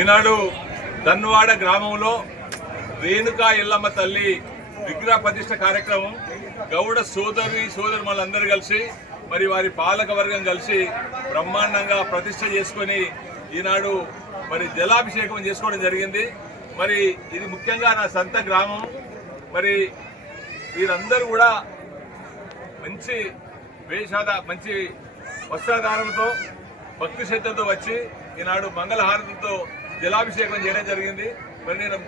ఈనాడు దన్నువాడ గ్రామంలో రేణుకా ఎల్లమ్మ తల్లి విగ్రహ ప్రతిష్ఠ కార్యక్రమం గౌడ సోదరులందరూ కలిసి మరి వారి పాలక వర్గం కలిసి బ్రహ్మాండంగా ప్రతిష్ఠ చేసుకొని ఈనాడు మరి జలాభిషేకం చేసుకోవడం జరిగింది. మరి ఇది ముఖ్యంగా నా సొంత గ్రామం. మరి వీరందరూ కూడా మంచి మంచి వస్త్రధారంతో భక్తి శ్రద్ధతో వచ్చి ఈనాడు మంగళహారతితో జలాభిషేకం చేయడం జరిగింది. మరి నేను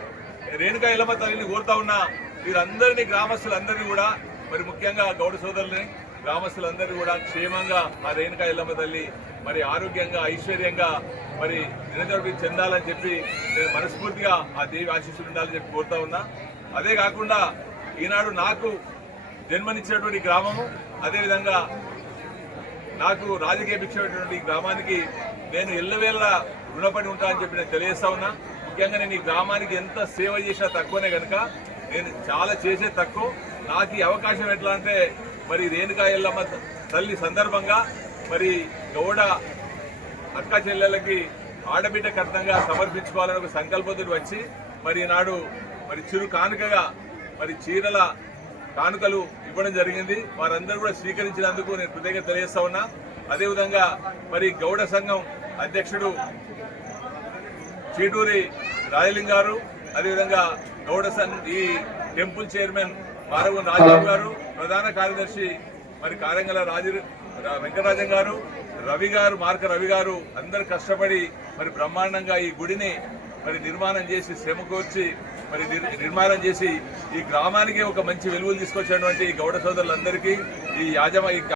రేణుకా ఎల్లమ్మ తల్లిని కోరుతా ఉన్నా వీరందరినీ గ్రామస్తులందరినీ కూడా మరి ముఖ్యంగా గౌడ సోదరులని గ్రామస్తులందరినీ కూడా క్షేమంగా ఆ రేణుకా ఎల్లమ్మ తల్లి మరి ఆరోగ్యంగా ఐశ్వర్యంగా మరి నిరంతరం చెందాలని చెప్పి నేను మనస్ఫూర్తిగా ఆ దేవి ఆశీస్సులు ఉండాలని చెప్పి కోరుతా ఉన్నా. అదే కాకుండా ఈనాడు నాకు జన్మనిచ్చినటువంటి గ్రామము, అదేవిధంగా నాకు రాజకీయ భిక్షమైనటువంటి గ్రామానికి నేను ఎల్లవేళ రుణపడి ఉంటానని చెప్పి నేను తెలియజేస్తా ఉన్నా. ముఖ్యంగా నేను ఈ గ్రామానికి ఎంత సేవ చేసినా తక్కువనే కనుక నేను చాలా చేసే తక్కువ. నాకు ఈ అవకాశం ఎట్లా అంటే మరి రేణుకా ఎల్లమ్మ తల్లి సందర్భంగా మరి గౌడ అక్క చెల్లెలకి ఆడబిడ్డ కర్తంగా సమర్పించుకోవాలని ఒక సంకల్పంతో వచ్చి మరి ఈనాడు మరి చిరు కానుకగా మరి చీరల కానుకలు ఇవ్వడం జరిగింది. వారందరూ కూడా స్వీకరించినందుకు నేను కృతజ్ఞత తెలియజేస్తా ఉన్నా. అదేవిధంగా మరి గౌడ సంఘం అధ్యక్షుడు చీటూరి రాయలింగ్ గారు, అదేవిధంగా గౌడ ఈ టెంపుల్ చైర్మన్ మారవ రాజీవ్ గారు, ప్రధాన కార్యదర్శి మరి కారంగల వెంకటరాజన్ గారు, రవి గారు, మార్క రవి గారు అందరు కష్టపడి మరి బ్రహ్మాండంగా ఈ గుడిని మరి నిర్మాణం చేసి శ్రమ కోర్చి మరి నిర్మాణం చేసి ఈ గ్రామానికి ఒక మంచి వెలుగులు తీసుకొచ్చినటువంటి గౌడ సోదరులందరికీ ఈ